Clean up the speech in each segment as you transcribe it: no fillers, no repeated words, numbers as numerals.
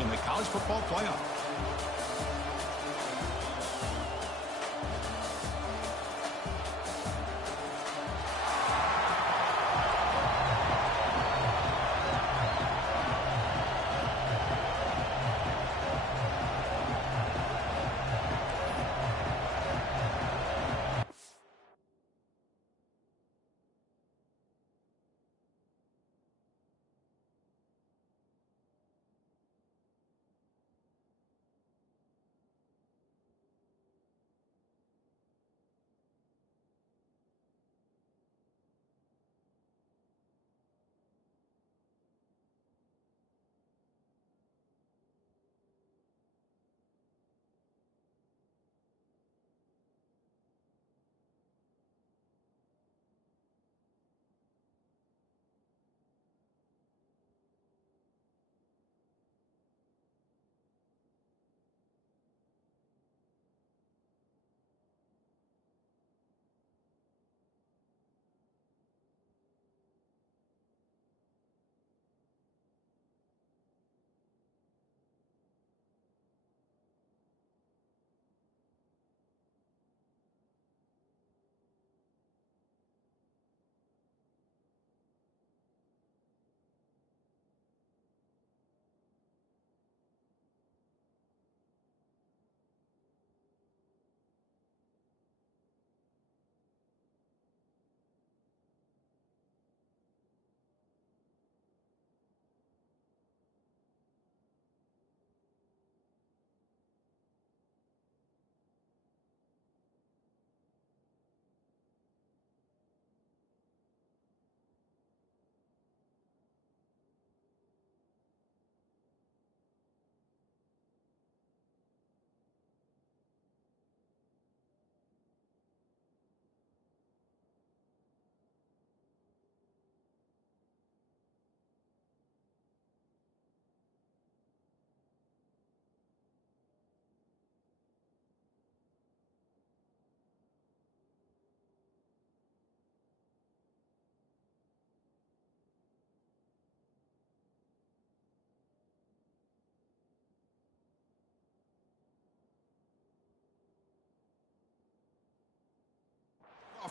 in the college football playoff.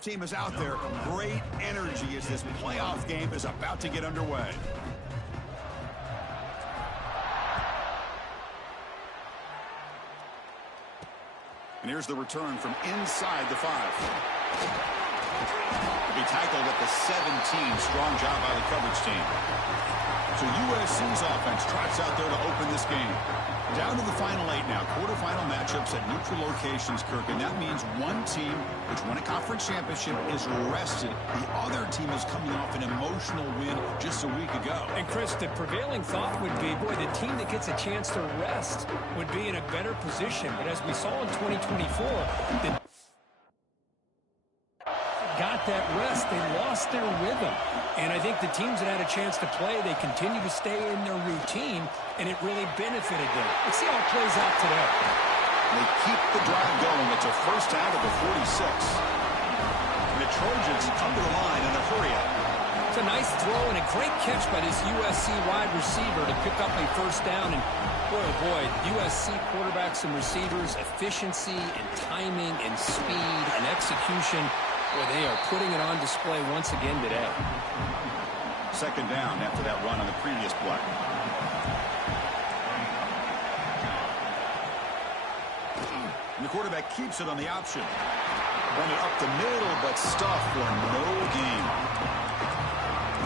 Team is out there. Great energy as this playoff game is about to get underway. And here's the return from inside the 5. To be tackled at the 17. Strong job by the coverage team. So USC's offense trots out there to open this game. Down to the final 8 now. Quarterfinal matchups at neutral locations, Kirk. And that means one team, which won a conference championship, is rested. The other team is coming off an emotional win just a week ago. And, Chris, the prevailing thought would be, boy, the team that gets a chance to rest would be in a better position. But as we saw in 2024, the got that rest. They lost their rhythm. And I think the teams that had a chance to play, they continue to stay in their routine, and it really benefited them. Let's see how it plays out today. They keep the drive going. It's a first out of the 46. And the Trojans come to the line in a hurry-up. It's a nice throw and a great catch by this USC wide receiver to pick up a first down. And boy, oh boy, USC quarterbacks and receivers, efficiency and timing and speed and execution. Boy, they are putting it on display once again today. Second down after that run on the previous play. And the quarterback keeps it on the option. Run it up the middle, but stuffed for no gain.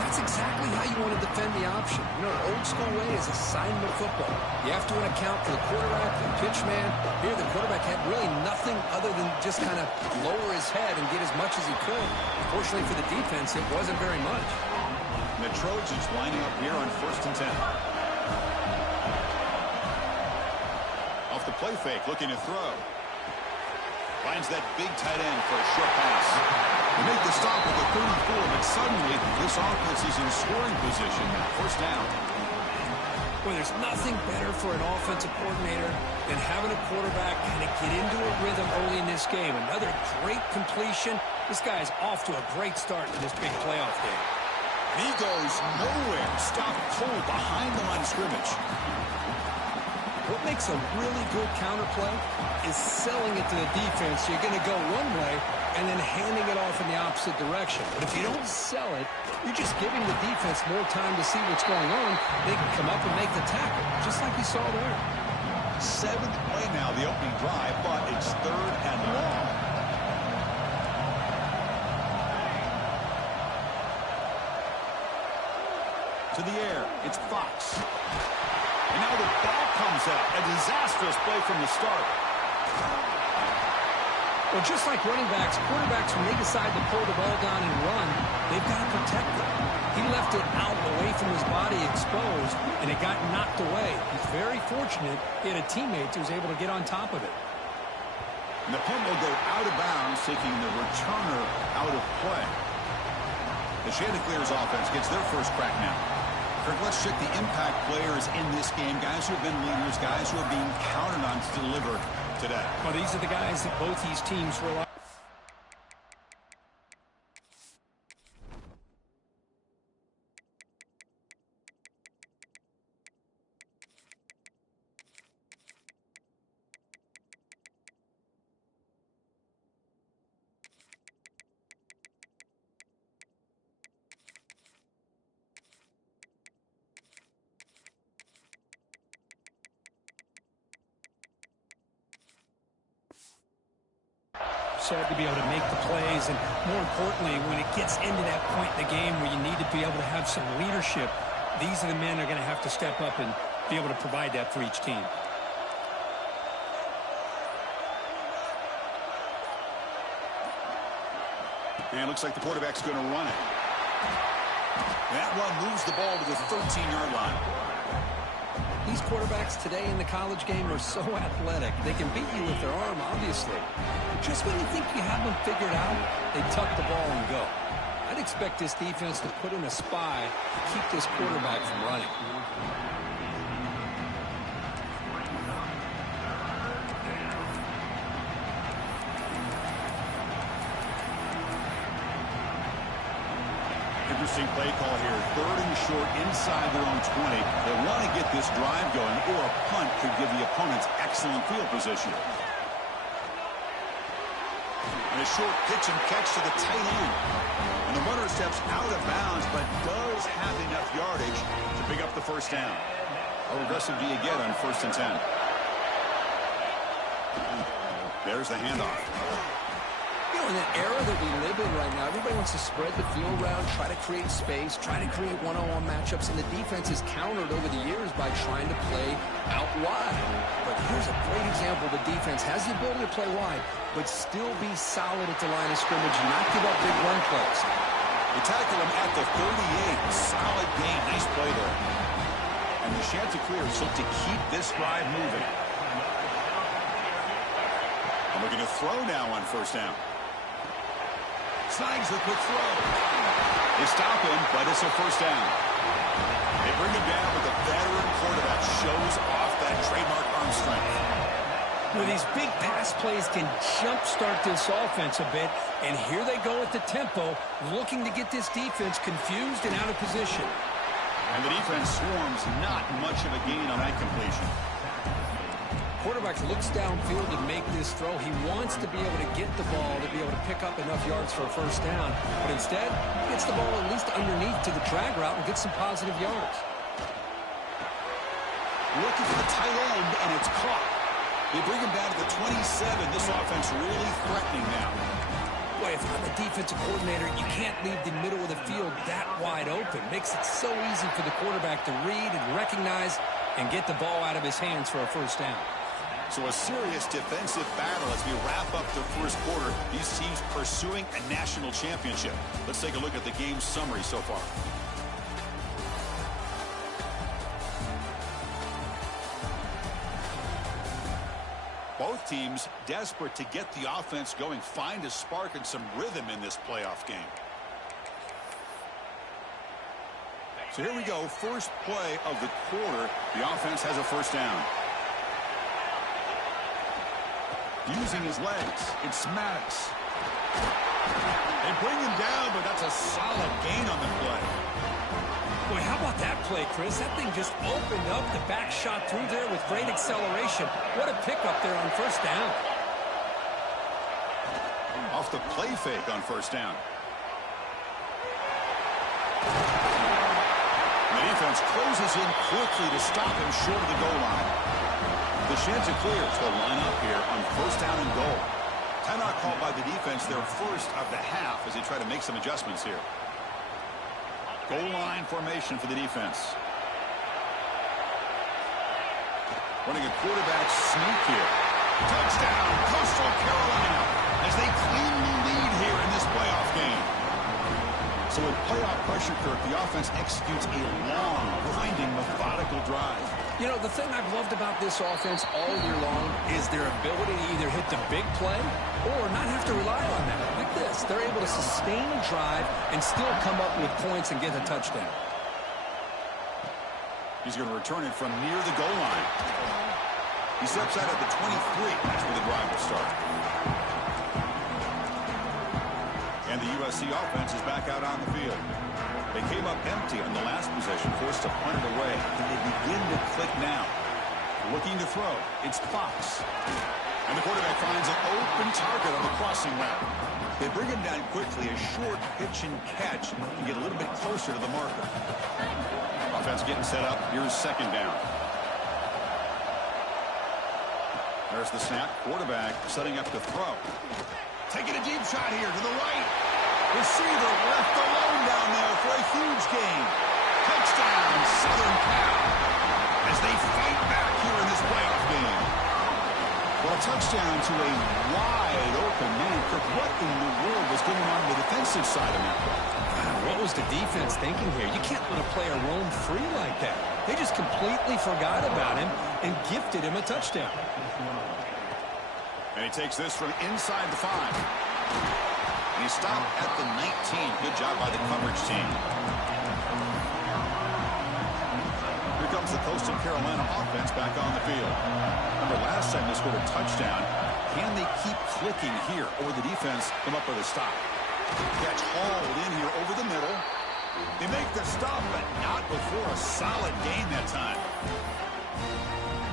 That's exactly how you want to defend the option. You know, old school way is assignment football. You have to account for the quarterback, the pitch man. Here, the quarterback had really nothing other than just kind of lower his head and get as much as he could. Fortunately for the defense, it wasn't very much. And the Trojans lining up here on 1st and 10. Off the play fake, looking to throw. Finds that big tight end for a short pass. They make the stop at the 34, but suddenly this offense is in scoring position. First down. Well, there's nothing better for an offensive coordinator than having a quarterback kind of get into a rhythm early in this game. Another great completion. This guy is off to a great start in this big playoff game. And he goes nowhere. Stopped cold behind the line of scrimmage. What makes a really good counterplay is selling it to the defense. So you're going to go one way and then handing it off in the opposite direction. But if you don't sell it, you're just giving the defense more time to see what's going on. They can come up and make the tackle, just like you saw there. 7th play now, the opening drive, but it's 3rd and long. To the air, it's Fox. And now the ball comes out. A disastrous play from the start. Well, just like running backs, quarterbacks, when they decide to pull the ball down and run, they've got to protect it. He left it out away from his body exposed, and it got knocked away. He's very fortunate he had a teammate who was able to get on top of it. And the punt will go out of bounds, taking the returner out of play. The Chanticleer's offense gets their first crack now. Kirk, let's check the impact players in this game. Guys who have been leaders, guys who are being counted on to deliver today. Well, these are the guys that both these teams rely on. To be able to make the plays, and more importantly, when it gets into that point in the game where you need to be able to have some leadership, these are the men that are going to have to step up and be able to provide that for each team. And it looks like the quarterback's going to run it. That one moves the ball to the 13-yard line. These quarterbacks today in the college game are so athletic. They can beat you with their arm, obviously. Just when you think you have them figured out, they tuck the ball and go. I'd expect this defense to put in a spy to keep this quarterback from running. Interesting play call here. 3rd and short inside their own 20. They want to get this drive going, or a punt could give the opponents excellent field position. And a short pitch and catch to the tight end. And the runner steps out of bounds, but does have enough yardage to pick up the first down. How aggressive do you get on 1st and 10? There's the handoff. You know, in the era that we live in right now, everybody wants to spread the field around, try to create space, try to create one-on-one matchups, and the defense is countered over the years by trying to play out wide. But here's a great example. The defense has the ability to play wide, but still be solid at the line of scrimmage and not give up big run plays. They tackle him at the 38. Solid game. Nice play there. And the Chanticleers look to keep this drive moving. And we're going to throw now on 1st down. Signs the quick throw. They stop him, but it's a 1st down. They bring him down with a veteran quarterback. Shows off that trademark arm strength. Well, these big pass plays can jumpstart this offense a bit, and here they go at the tempo, looking to get this defense confused and out of position. And the defense swarms, not much of a gain on that completion. Quarterback looks downfield to make this throw. He wants to be able to get the ball to be able to pick up enough yards for a 1st down. But instead, he gets the ball at least underneath to the drag route and gets some positive yards. Looking for the tight end, and it's caught. They bring him down to the 27. This offense really threatening now. Boy, if I'm a defensive coordinator, you can't leave the middle of the field that wide open. Makes it so easy for the quarterback to read and recognize and get the ball out of his hands for a 1st down. So a serious defensive battle as we wrap up the 1st quarter. These teams pursuing a national championship. Let's take a look at the game summary so far. Both teams desperate to get the offense going, find a spark and some rhythm in this playoff game. So here we go, 1st play of the quarter. The offense has a 1st down. Using his legs, it's Maddox. They bring him down, but that's a solid gain on the play. Boy, how about that play, Chris? That thing just opened up. The back shot through there with great acceleration. What a pickup there on first down. Off the play fake on first down. The defense closes in quickly to stop him short of the goal line. The Chanticleers will line up here on first down and goal. Timeout called by the defense, their first of the half, as they try to make some adjustments here. Goal line formation for the defense. Running a quarterback sneak here. Touchdown, Coastal Carolina, as they claim the lead here in this playoff game. So with playoff pressure, Kirk, the offense executes a long, grinding, methodical drive. You know, the thing I've loved about this offense all year long is their ability to either hit the big play or not have to rely on that. Like this, they're able to sustain a drive and still come up with points and get a touchdown. He's going to return it from near the goal line. He steps out at the 23. That's where the drive will start. And the USC offense is back out on the field. They came up empty on the last possession, forced to punt it away, and they begin to click now. Looking to throw, it's Fox. And the quarterback finds an open target on the crossing route. They bring him down quickly, a short pitch and catch, and get a little bit closer to the marker. Offense getting set up. Here's second down. There's the snap. Quarterback setting up to throw. Taking a deep shot here to the right. Receiver left alone down there for a huge gain. Touchdown, Southern Cal, as they fight back here in this playoff game. Well, a touchdown to a wide open man. Kirk, what in the world was going on the defensive side of that play? What was the defense thinking here? You can't let a player roam free like that. They just completely forgot about him and gifted him a touchdown. And he takes this from inside the 5. And he stopped at the 19. Good job by the coverage team. Here comes the Coastal Carolina offense back on the field. Remember, last time they scored a touchdown. Can they keep clicking here, or the defense come up with a stop? Catch hauled in here over the middle. They make the stop, but not before a solid gain that time.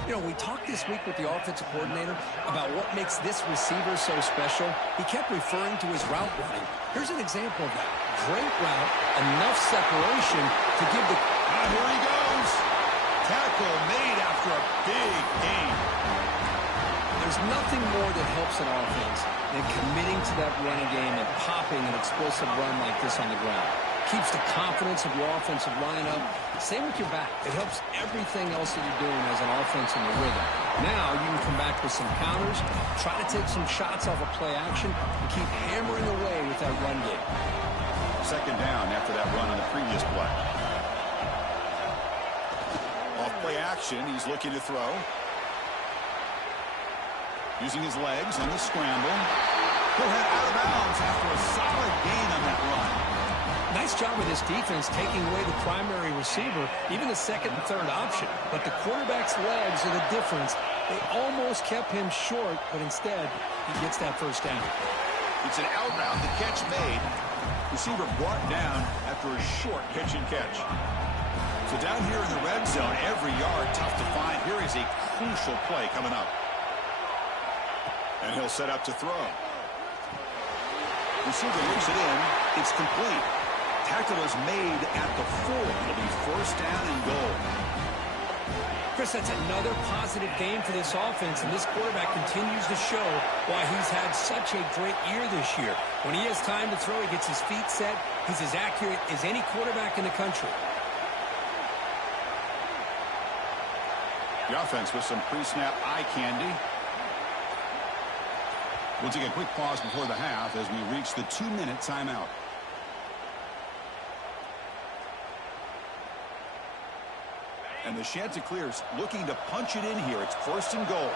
You know, we talked this week with the offensive coordinator about what makes this receiver so special. He kept referring to his route running. Here's an example of that. Great route, enough separation to give the... Here he goes. Tackle made after a big gain. There's nothing more that helps an offense than committing to that running game and popping an explosive run like this on the ground. Keeps the confidence of your offensive line up. Same with your back. It helps everything else that you're doing as an offense in the rhythm. Now you can come back with some counters, try to take some shots off of play action, and keep hammering away with that run game. Second down after that run on the previous play. Off play action, he's looking to throw. Using his legs on the scramble. He'll head out of bounds after a solid gain on that run. Nice job with this defense taking away the primary receiver, even the second and third option. But the quarterback's legs are the difference. They almost kept him short, but instead, he gets that first down. It's an out route, the catch made. Receiver brought down after a short pitch and catch. So down here in the red zone, every yard tough to find. Here is a crucial play coming up. And he'll set up to throw. Receiver looks it in. It's complete. Tackle is made at the 4. It'll be first down and goal. Chris, that's another positive game for this offense, and this quarterback continues to show why he's had such a great year this year. When he has time to throw, he gets his feet set. He's as accurate as any quarterback in the country. The offense with some pre-snap eye candy. We'll take a quick pause before the half as we reach the 2-minute timeout. And the Chanticleers looking to punch it in here. It's first and goal.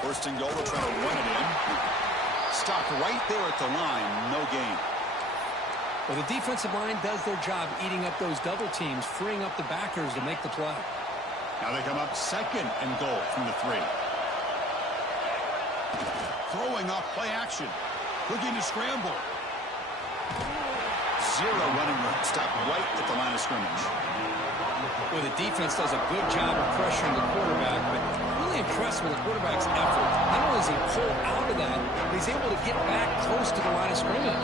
First and goal, they'll try to run it in. Stopped right there at the line. No gain. Well, the defensive line does their job eating up those double teams, freeing up the backers to make the play. Now they come up second and goal from the 3. Throwing off play action. Looking to scramble. zero running room. Stop right at the line of scrimmage. Well, the defense does a good job of pressuring the quarterback, but really impressed with the quarterback's effort. Not only is he pulled out of that, but he's able to get back close to the line of scrimmage.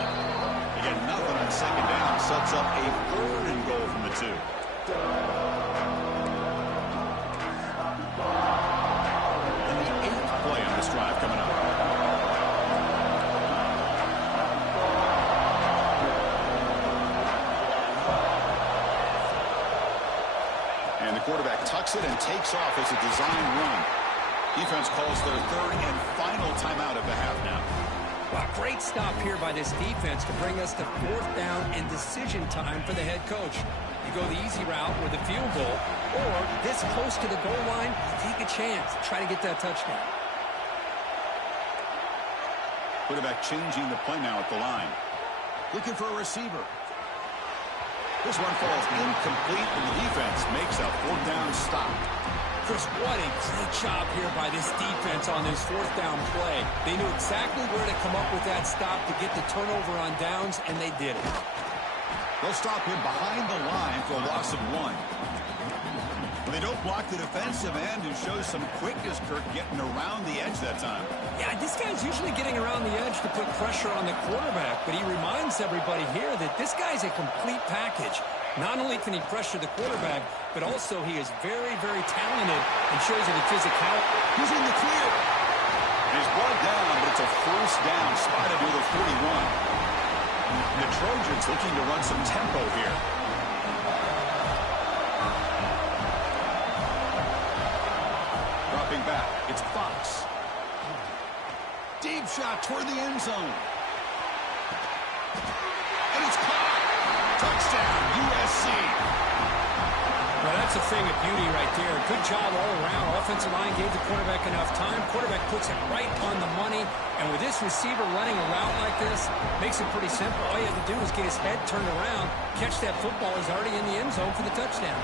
Again, nothing on second down. Sets up a 3rd and goal from the 2. And the 8th play on this drive coming up. And the quarterback tucks it and takes off as a design run. Defense calls their 3rd and final timeout of the half now. Wow, great stop here by this defense to bring us to 4th down and decision time for the head coach. You go the easy route with a field goal, or this close to the goal line, you take a chance. Try to get that touchdown. Quarterback changing the play now at the line. Looking for a receiver. This one falls incomplete, and the defense makes a 4th down stop. Chris, what a great job here by this defense on this 4th down play. They knew exactly where to come up with that stop to get the turnover on downs, and they did it. They'll stop him behind the line for a loss of 1. Well, they don't block the defensive end and show some quickness, Kirk, getting around the edge that time. Yeah, this guy's usually getting around the edge to put pressure on the quarterback, but he reminds everybody here that this guy's a complete package. Not only can he pressure the quarterback, but also he is very, very talented and shows you the physicality. He's in the clear. And he's brought down, but it's a 1st down, spotted near the 41. And the Trojans looking to run some tempo here. Dropping back, it's Fox. Deep shot toward the end zone. And it's caught. Touchdown, USC. Well, that's a thing of beauty right there. Good job all around. Offensive line gave the quarterback enough time. Quarterback puts it right on the money. And with this receiver running a route like this, makes it pretty simple. All you have to do is get his head turned around, catch that football. He's already in the end zone for the touchdown.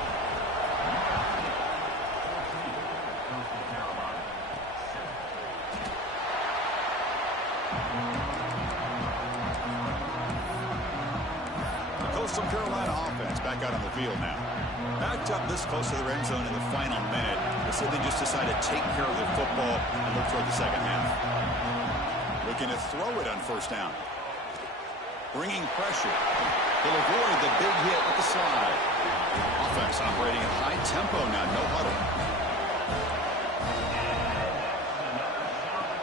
Coastal Carolina offense back out on the field now. Backed up this close to the end zone in the final minute. Let's see if they just decide to take care of the football and look toward the second half. Looking to throw it on 1st down. Bringing pressure. They'll avoid the big hit with the slide. Offense operating at high tempo now. No huddle.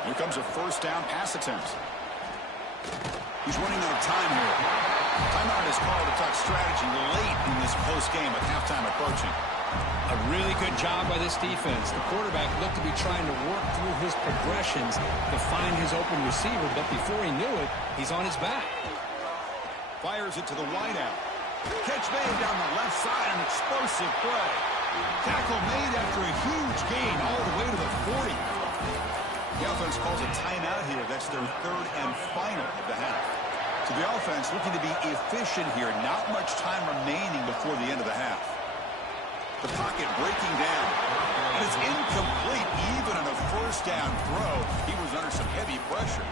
Here comes a 1st down pass attempt. He's running out of time here. Timeout is called to talk strategy late in this postgame with halftime approaching. A really good job by this defense. The quarterback looked to be trying to work through his progressions to find his open receiver, but before he knew it, he's on his back. Fires it to the wideout. Catch made down the left side, an explosive play. Tackle made after a huge gain all the way to the 40. The offense calls a timeout here. That's their 3rd and final of the half. So the offense looking to be efficient here. Not much time remaining before the end of the half. The pocket breaking down. And it's incomplete even on a 1st down throw. He was under some heavy pressure.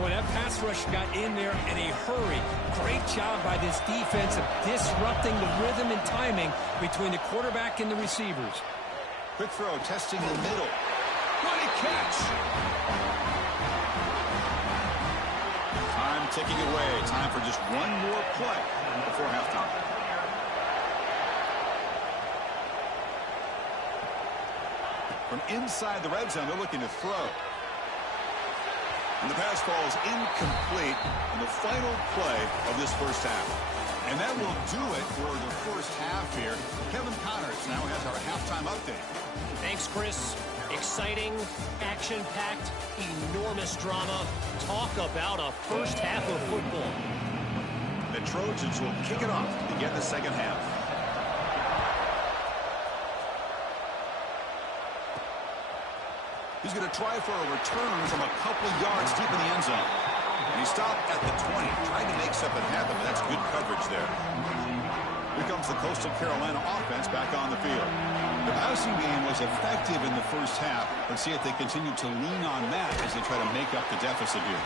Boy, that pass rush got in there in a hurry. Great job by this defense of disrupting the rhythm and timing between the quarterback and the receivers. Quick throw, testing the middle. What a catch! Time ticking away. Time for just one more play before halftime. From inside the red zone, they're looking to throw. And the pass falls incomplete in the final play of this 1st half. And that will do it for the 1st half here. Kevin Connors now has our halftime update. Thanks, Chris. Exciting, action-packed, enormous drama. Talk about a 1st half of football. The Trojans will kick it off to begin the second half. He's going to try for a return from a couple yards deep in the end zone. And he stopped at the 20, trying to make something happen, but that's good coverage there. Here comes the Coastal Carolina offense back on the field. The passing game was effective in the 1st half. Let's see if they continue to lean on that as they try to make up the deficit here.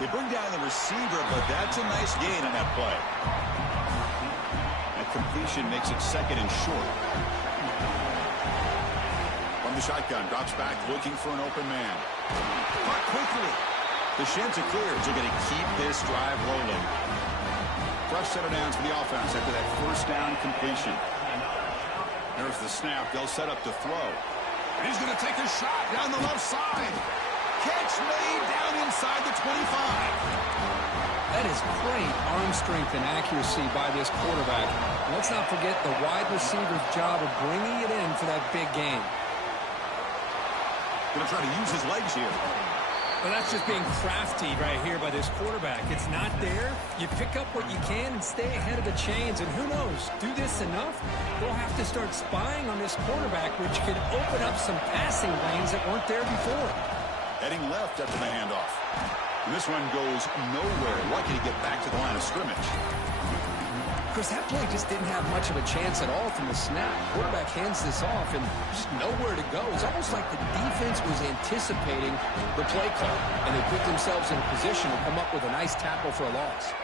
They bring down the receiver, but that's a nice gain on that play. That completion makes it second and short. From the shotgun, drops back looking for an open man. Caught quickly. The chance are clear. They're going to keep this drive rolling. Fresh set of downs for the offense after that first down completion. There's the snap. They'll set up to throw. And he's going to take a shot down the left side. Catch made down inside the 25. That is great arm strength and accuracy by this quarterback. Let's not forget the wide receiver's job of bringing it in for that big game. Going to try to use his legs here. Well, that's just being crafty right here by this quarterback. It's not there. You pick up what you can and stay ahead of the chains. And who knows, do this enough, they'll have to start spying on this quarterback, which could open up some passing lanes that weren't there before. Heading left after the handoff. And this one goes nowhere. Lucky to get back to the line of scrimmage. Of course, that play just didn't have much of a chance at all from the snap. Quarterback hands this off and just nowhere to go. It's almost like the defense was anticipating the play call, and they put themselves in a position to come up with a nice tackle for a loss.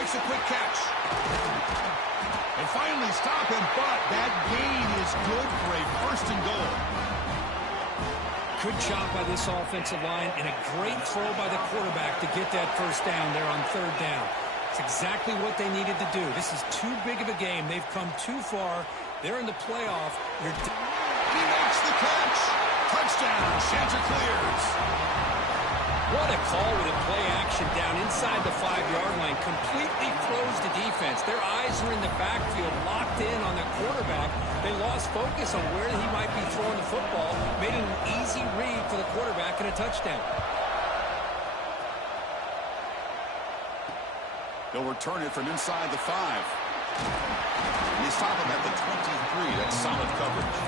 Makes a quick catch. They finally stop him, but that gain is good for a first and goal. Good job by this offensive line and a great throw by the quarterback to get that first down there on third down. It's exactly what they needed to do. This is too big of a game. They've come too far. They're in the playoff. He makes the catch. Touchdown. Chancer clears. What a call with a play action down inside the 5-yard line. Completely throws the defense. Their eyes are in the backfield, locked in on the quarterback. They lost focus on where he might be throwing the football, made an easy read for the quarterback and a touchdown. They'll return it from inside the 5. And they stop him at the 23. That's solid coverage.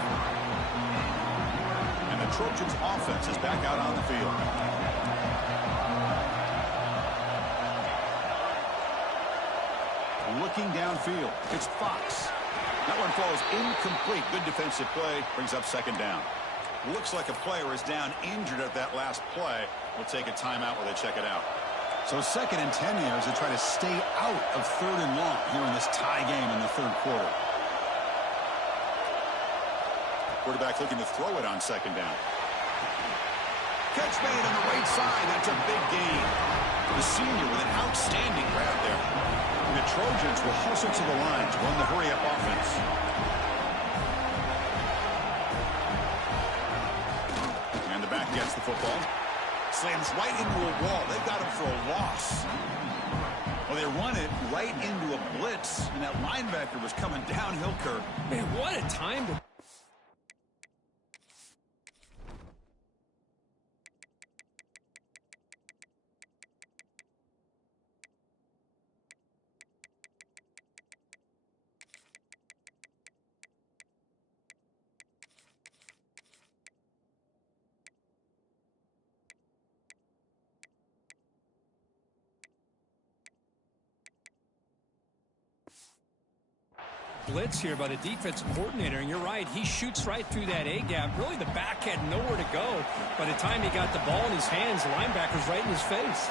And the Trojans' offense is back out on the field. Looking downfield, it's Fox. That one falls incomplete. Good defensive play. Brings up second down. Looks like a player is down injured at that last play. We'll take a timeout while they check it out. So second and 10 here as they try to stay out of third and long here in this tie game in the third quarter. Quarterback looking to throw it on second down. Catch made on the right side. That's a big gain. The senior with an outstanding grab there. And the Trojans will hustle to the line to run the hurry-up offense. And the back gets the football. Slams right into a wall. They got him for a loss. Well, they run it right into a blitz, and that linebacker was coming downhill curve. Man, what a time to... blitz here by the defensive coordinator, and you're right, he shoots right through that A-gap. Really, the back had nowhere to go. By the time he got the ball in his hands, the linebacker's right in his face.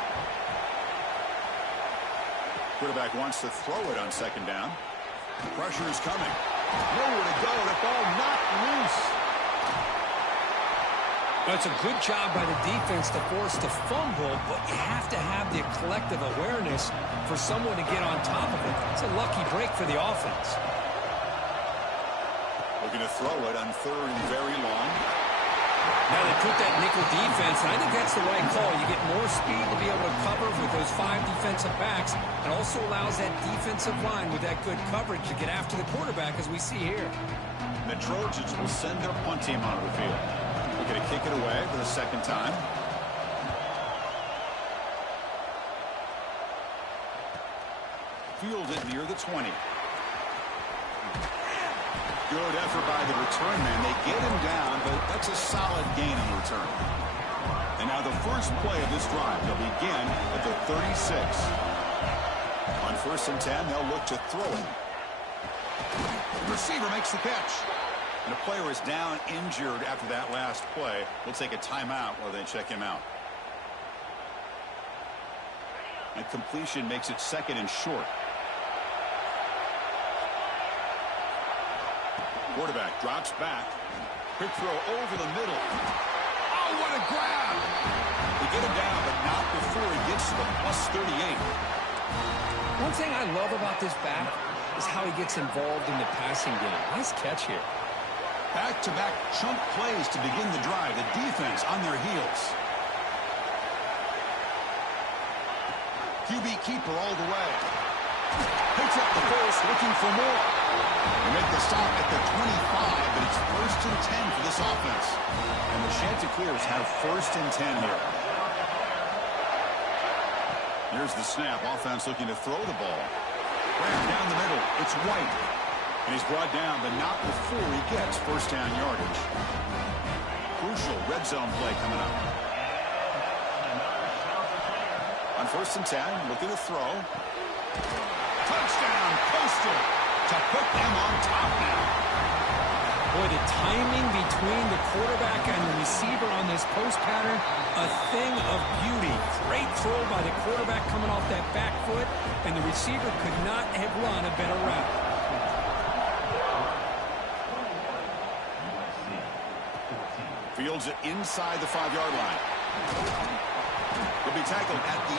Quarterback wants to throw it on second down. Pressure is coming. Nowhere to go. The ball knocked loose. That's a good job by the defense to force the fumble, but you have to have the collective awareness for someone to get on top of it. It's a lucky break for the offense. Looking to throw it on third and very long. Now they put that nickel defense, and I think that's the right call. You get more speed to be able to cover with those 5 defensive backs. It also allows that defensive line with that good coverage to get after the quarterback, as we see here. The Trojans will send their punt team onto the field. Looking to kick it away for the second time. Field it near the 20. Good effort by the return man. They get him down, but that's a solid gain on the return. And now the first play of this drive, they'll begin at the 36. On first and 10, they'll look to throw it. The receiver makes the catch. And a player is down injured after that last play. We'll take a timeout while they check him out. And completion makes it 2nd and short. Quarterback drops back. Quick throw over the middle. Oh, what a grab! They get him down, but not before he gets to the +38. One thing I love about this back is how he gets involved in the passing game. Nice catch here. Back-to-back chunk plays to begin the drive. The defense on their heels. QB keeper all the way. Picks up the first, looking for more. They make the stop at the 25, but it's 1st and 10 for this offense. And the Chanticleers have 1st and 10 here. Here's the snap. Offense looking to throw the ball. Wrapped down the middle. It's White. And he's brought down, but not before he gets 1st down yardage. Crucial red zone play coming up. On 1st and 10, looking to throw. Touchdown, Coastal, to put them on top now. Boy, the timing between the quarterback and the receiver on this post pattern, a thing of beauty. Great throw by the quarterback coming off that back foot, and the receiver could not have run a better route. Fields it inside the 5-yard line. He'll be tackled at the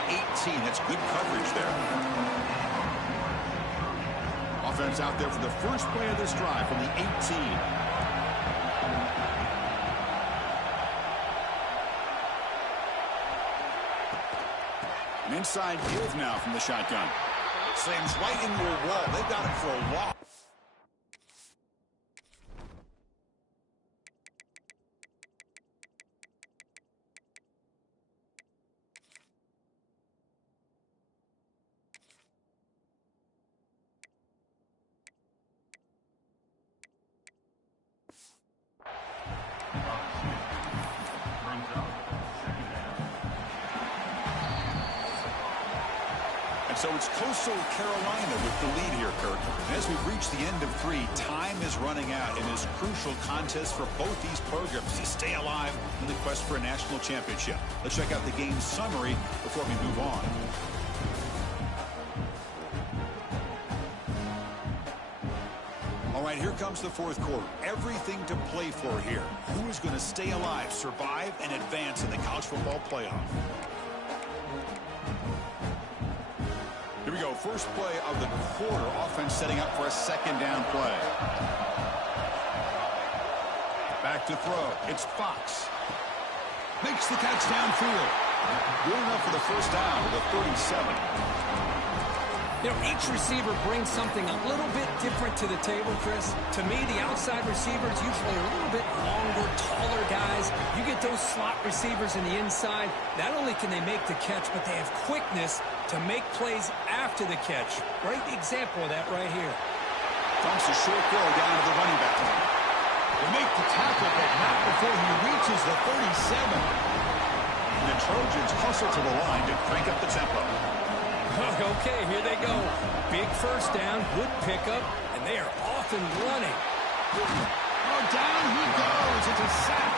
18. That's good coverage there. Offense out there for the first play of this drive from the 18. An inside give now from the shotgun. Slams right into a wall. They've got him for a loss. So it's Coastal Carolina with the lead here, Kirk. And as we've reached the end of 3, time is running out in this crucial contest for both these programs to stay alive in the quest for a national championship. Let's check out the game summary before we move on. All right, here comes the 4th quarter. Everything to play for here. Who is going to stay alive, survive, and advance in the college football playoff? Here we go. First play of the quarter. Offense setting up for a 2nd down play. Back to throw. It's Fox. Makes the catch downfield. Good enough for the 1st down to the 37. You know, each receiver brings something a little bit different to the table, Chris. To me, the outside receivers usually a little bit longer, taller guys. You get those slot receivers in the inside. Not only can they make the catch, but they have quickness to make plays after the catch. Great example of that right here. Dumps a short throw down to the running back. They make the tackle, but not before he reaches the 37. And the Trojans hustle to the line to crank up the tempo. Okay, here they go. Big 1st down, good pickup, and they are off and running. Oh, down he goes. It's a sack.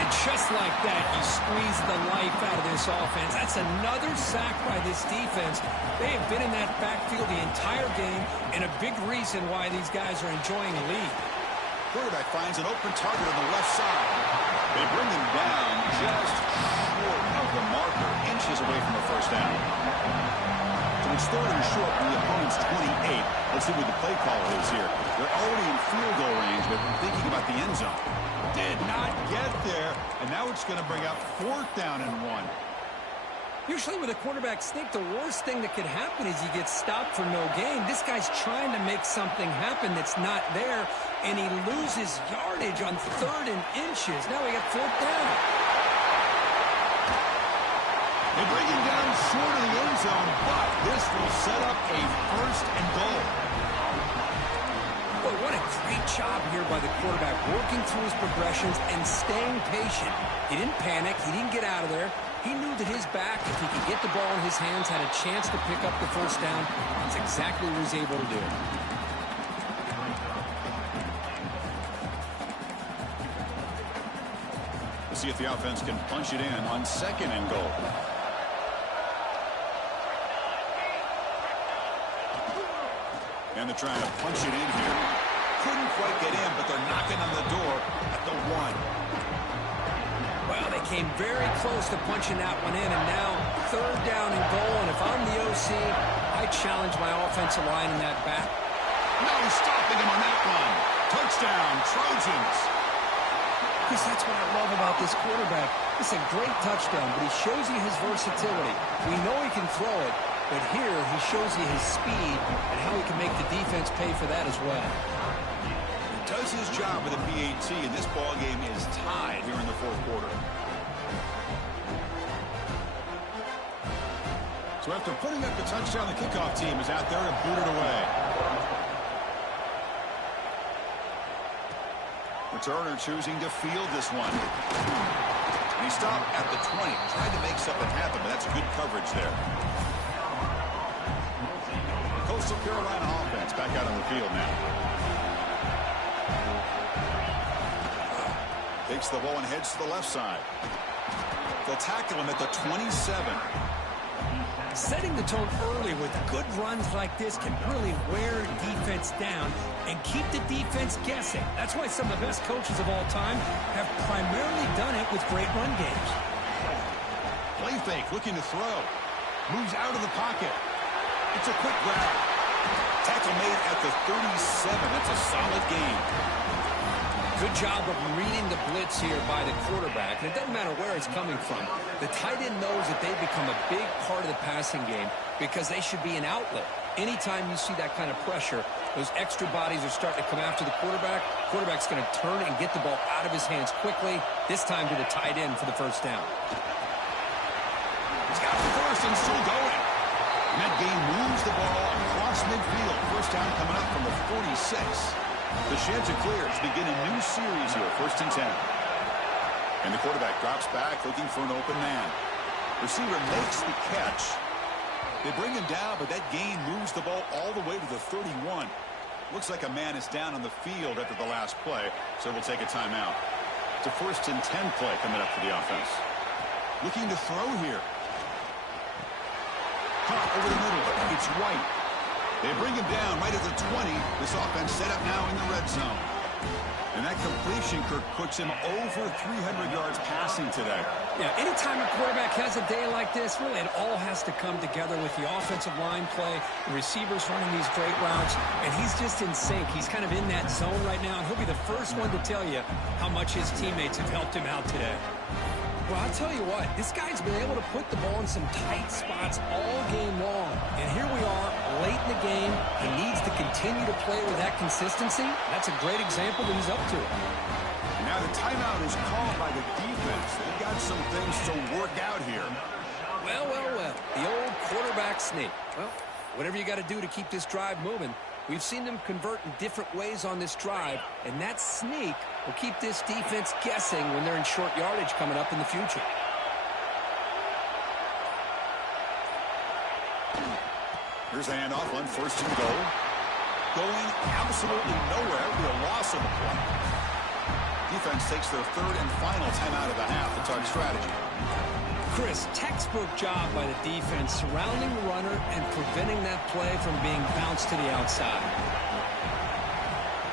And just like that, you squeeze the life out of this offense. That's another sack by this defense. They have been in that backfield the entire game, and a big reason why these guys are enjoying the lead. Quarterback finds an open target on the left side. They bring him down just short of the marker, inches away from the 1st down. So it's 3rd and short from the opponent's 28. Let's see what the play call is here. They're already in field goal range, but thinking about the end zone. Did not get there, and now it's going to bring up 4th down and 1. Usually with a quarterback sneak, the worst thing that could happen is you get stopped for no gain. This guy's trying to make something happen that's not there, and he loses yardage on 3rd and inches. Now we got 4th down. They bring him down short of the end zone, but this will set up a 1st and goal. Boy, what a great job here by the quarterback, working through his progressions and staying patient. He didn't panic. He didn't get out of there. He knew that his back, if he could get the ball in his hands, had a chance to pick up the 1st down. That's exactly what he was able to do. Let's see if the offense can punch it in on 2nd and goal. And they're trying to punch it in here. Couldn't quite get in, but they're knocking on the door at the 1. Well, they came very close to punching that one in, and now 3rd down and goal. And if I'm the OC, I challenge my offensive line in that back. No stopping him on that one. Touchdown, Trojans. Chris, that's what I love about this quarterback. It's a great touchdown, but he shows you his versatility. We know he can throw it, but here he shows you his speed and how he can make the defense pay for that as well. Does his job with a PAT, and this ball game is tied here in the 4th quarter. So after putting up the touchdown, the kickoff team is out there to boot it away. Returner choosing to field this one. And he stopped at the 20. Tried to make something happen, but that's good coverage there. Coastal Carolina offense back out on the field now. Takes the ball and heads to the left side. They'll tackle him at the 27. Setting the tone early with good runs like this can really wear defense down and keep the defense guessing. That's why some of the best coaches of all time have primarily done it with great run games. Play fake, looking to throw. Moves out of the pocket. It's a quick grab. Tackle made at the 37. That's a solid game. Good job of reading the blitz here by the quarterback. And it doesn't matter where it's coming from. The tight end knows that they've become a big part of the passing game because they should be an outlet. Anytime you see that kind of pressure, those extra bodies are starting to come after the quarterback. Quarterback's going to turn and get the ball out of his hands quickly, this time to the tight end for the first down. He's got the first and still going. And that game moves the ball across midfield. First down coming up from the 46. The sheds are clear to begin a new series here, 1st and 10. And the quarterback drops back looking for an open man. Receiver makes the catch. They bring him down, but that gain moves the ball all the way to the 31. Looks like a man is down on the field after the last play, so we'll take a timeout. It's a 1st and 10 play coming up for the offense. Looking to throw here. Caught over the middle. It's White. They bring him down right at the 20. This offense set up now in the red zone. And that completion, Kirk, puts him over 300 yards passing today. Yeah, anytime a quarterback has a day like this, really it all has to come together with the offensive line play, the receivers running these great routes, and he's just in sync. He's kind of in that zone right now, and he'll be the first one to tell you how much his teammates have helped him out today. Well, I'll tell you what, this guy's been able to put the ball in some tight spots all game long. And here we are, late in the game. He needs to continue to play with that consistency. That's a great example that he's up to it. And now the timeout is called by the defense. They've got some things to work out here. Well, the old quarterback sneak. Well, whatever you got to do to keep this drive moving. We've seen them convert in different ways on this drive, and that sneak will keep this defense guessing when they're in short yardage coming up in the future. Here's a handoff on 1st and goal. Going absolutely nowhere. It'll be a loss of the play. Defense takes their 3rd and final timeout of the half to talk strategy. Chris, textbook job by the defense surrounding the runner and preventing that play from being bounced to the outside.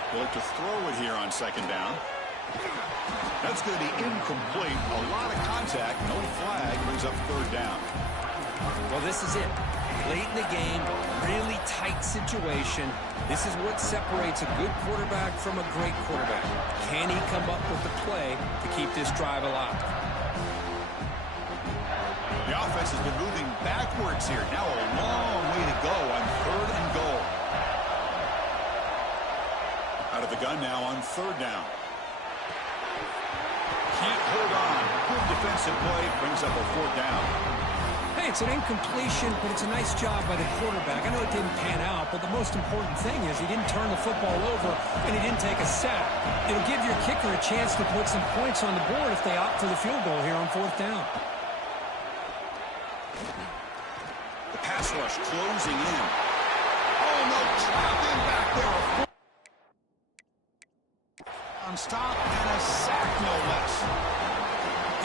They'll look to throw it here on 2nd down. That's going to be incomplete. A lot of contact, no flag, brings up 3rd down. Well, this is it. Late in the game, really tight situation. This is what separates a good quarterback from a great quarterback. Can he come up with the play to keep this drive alive? The offense has been moving backwards here. Now a long way to go on 3rd and goal. Out of the gun now on 3rd down. Can't hold on. Good defensive play brings up a 4th down. Hey, it's an incompletion, but it's a nice job by the quarterback. I know it didn't pan out, but the most important thing is he didn't turn the football over and he didn't take a sack. It'll give your kicker a chance to put some points on the board if they opt for the field goal here on 4th down. The pass rush closing in. Oh, no, trapped in back there. On stop and a sack, no less.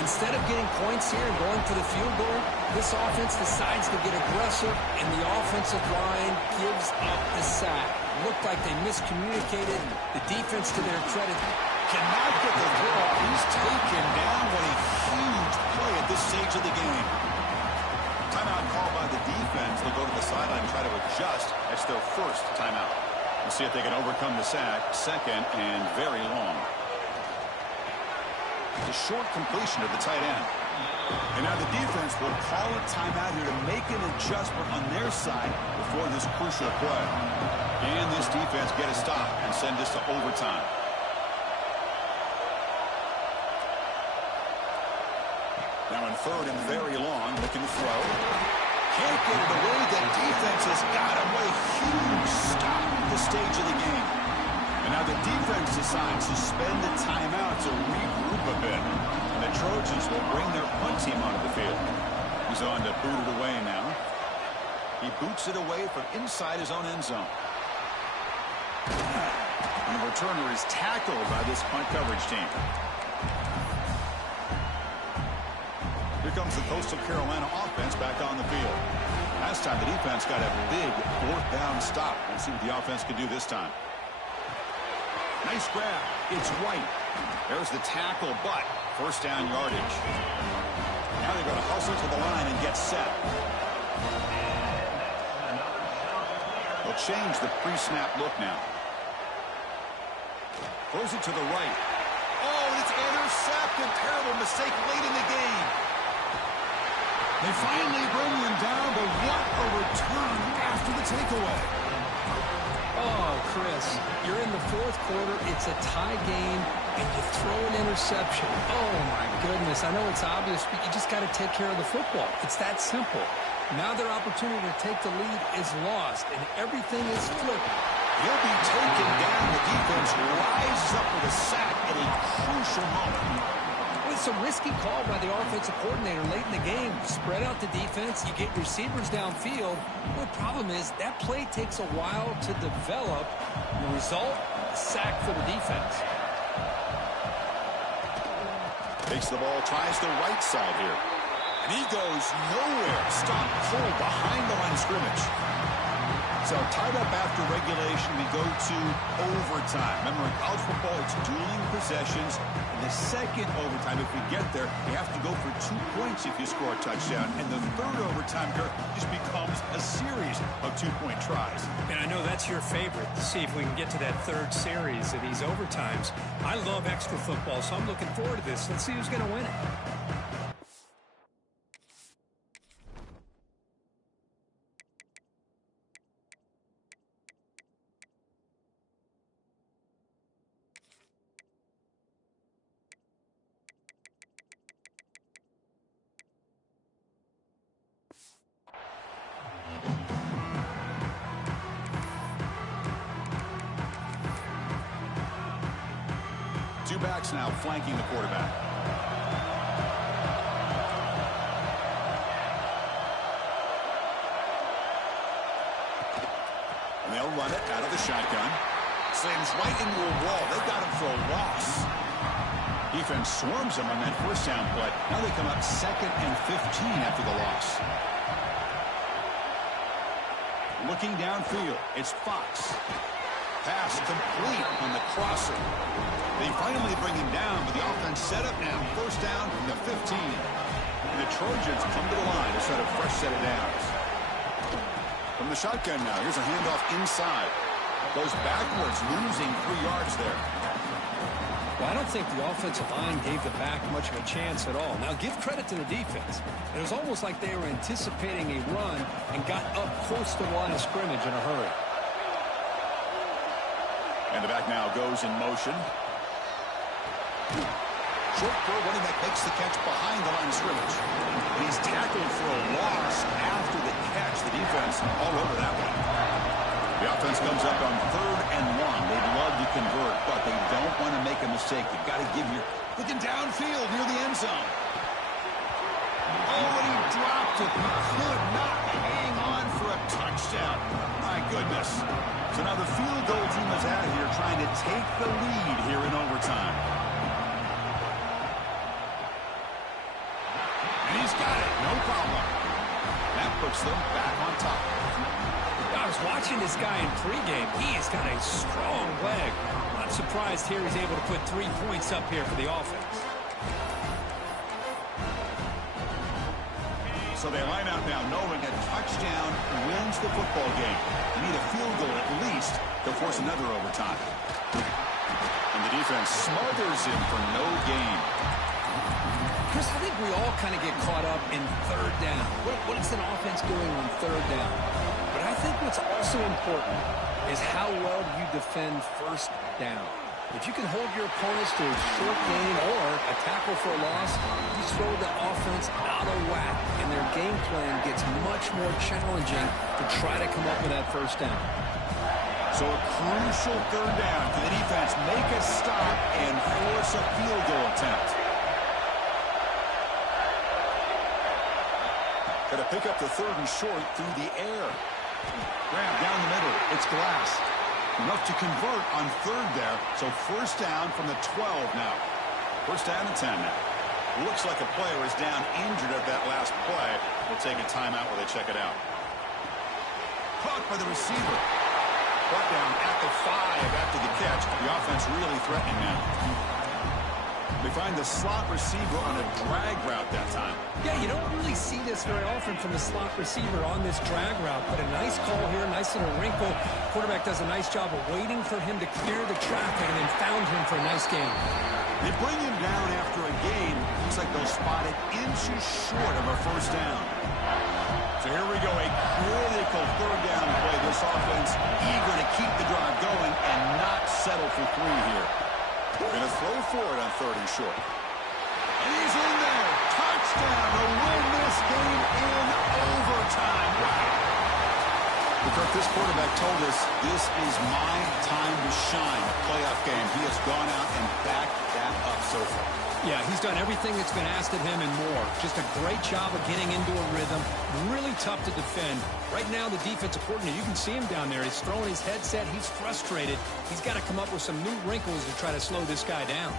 Instead of getting points here and going for the field goal, this offense decides to get aggressive, and the offensive line gives up the sack. Looked like they miscommunicated. The defense, to their credit, cannot get the throw. He's taken down. What a huge play at this stage of the game. Timeout called by the defense. They'll go to the sideline and try to adjust. That's their first timeout. We'll see if they can overcome the sack. Second and very long. The short completion of the tight end. And now the defense will call a timeout here to make an adjustment on their side before this crucial play. And this defense get a stop and send this to overtime. Now in third and very long, looking to throw. Can't get it away. The defense has got him. What a huge stop at this stage of the game. And now the defense decides to spend the timeout to regroup a bit. And the Trojans will bring their punt team onto the field. He's on to boot it away now. He boots it away from inside his own end zone. And the returner is tackled by this punt coverage team. Here comes the Coastal Carolina offense back on the field. Last time the defense got a big fourth down stop. Let's see what the offense can do this time. Nice grab. It's White. There's the tackle, but first down yardage. Now they're going to hustle to the line and get set. They'll change the pre-snap look now. Throws it to the right. Oh, and it's intercepted. Terrible mistake late in the game. They finally bring him down, but what a return after the takeaway. oh, Chris, you're in the fourth quarter. It's a tie game, and you throw an interception. Oh, my goodness. I know it's obvious, but you just got to take care of the football. It's that simple. Now their opportunity to take the lead is lost, and everything is flipped. He'll be taken down. The defense rises up with a sack at a crucial moment. It's a risky call by the offensive coordinator late in the game. Spread out the defense. You get receivers downfield. The problem is that play takes a while to develop. The result, a sack for the defense. Takes the ball, tries the right side here. And he goes nowhere. Stop cold behind the line of scrimmage. So tied up after regulation, we go to overtime. Remember, in college football, it's dueling possessions. In the second overtime, if we get there, you have to go for 2 points if you score a touchdown. And the third overtime, Kirk, just becomes a series of 2-point tries. And I know that's your favorite, to see if we can get to that third series of these overtimes. I love extra football, so I'm looking forward to this. Let's see who's going to win it. Two backs now flanking the quarterback. And they'll run it out of the shotgun. Slams right into a wall. They got him for a loss. Defense swarms him on that first down play. Now they come up 2nd and 15 after the loss. Looking downfield, it's Fox. Pass complete on the crosser. They finally bring him down, but the offense set up now. First down from the 15. And the Trojans come to the line to set a fresh set of downs. From the shotgun now, here's a handoff inside. Goes backwards, losing 3 yards there. Well, I don't think the offensive line gave the back much of a chance at all. Now, give credit to the defense. It was almost like they were anticipating a run and got up close to the line of scrimmage in a hurry. And the back now goes in motion. Short throw, running back makes the catch behind the line of scrimmage. And he's tackled for a loss after the catch. The defense all over that one. The offense comes up on 3rd and 1. They'd love to convert, but they don't want to make a mistake. You've got to give your looking downfield near the end zone. Oh, and he dropped it. He could not hang on for a touchdown. My goodness. So now the field goal team is out here trying to take the lead here in overtime. He's got it. No problem. That puts them back on top. I was watching this guy in pregame. He has got a strong leg. Not surprised here he's able to put 3 points up here for the offense. So they line out now knowing a touchdown wins the football game. You need a field goal at least to force another overtime. And the defense smothers him for no gain. Chris, I think we all kind of get caught up in third down. What is an offense doing on third down? But I think what's also important is how well you defend first down. If you can hold your opponents to a short gain or a tackle for a loss, you throw the offense out of whack, and their game plan gets much more challenging to try to come up with that first down. So a crucial third down for the defense. Make a stop and force a field goal attempt. Got to pick up the third and short through the air. Grab down the middle. It's Glass. Enough to convert on third there. So first down from the 12 now. First down and 10 now. Looks like a player is down injured at that last play. We'll take a timeout while they check it out. Caught by the receiver. Brought down at the 5 after the catch. The offense really threatening now. They find the slot receiver on a drag route that time. Yeah, you don't really see this very often from the slot receiver on this drag route, but a nice call here, nice little wrinkle. Quarterback does a nice job of waiting for him to clear the traffic and then found him for a nice gain. They bring him down after a gain. Looks like they'll spot it inches short of a first down. So here we go, a critical third down play. This offense eager to keep the drive going and not settle for 3 here. We're going to throw for it on third and short. And he's in there. Touchdown to win this game in overtime. Wow. Because this quarterback told us this is my time to shine, a playoff game. He has gone out and backed that up so far. Yeah, he's done everything that's been asked of him and more. Just a great job of getting into a rhythm. Really tough to defend. Right now, the defensive coordinator, you can see him down there. He's throwing his headset. He's frustrated. He's got to come up with some new wrinkles to try to slow this guy down.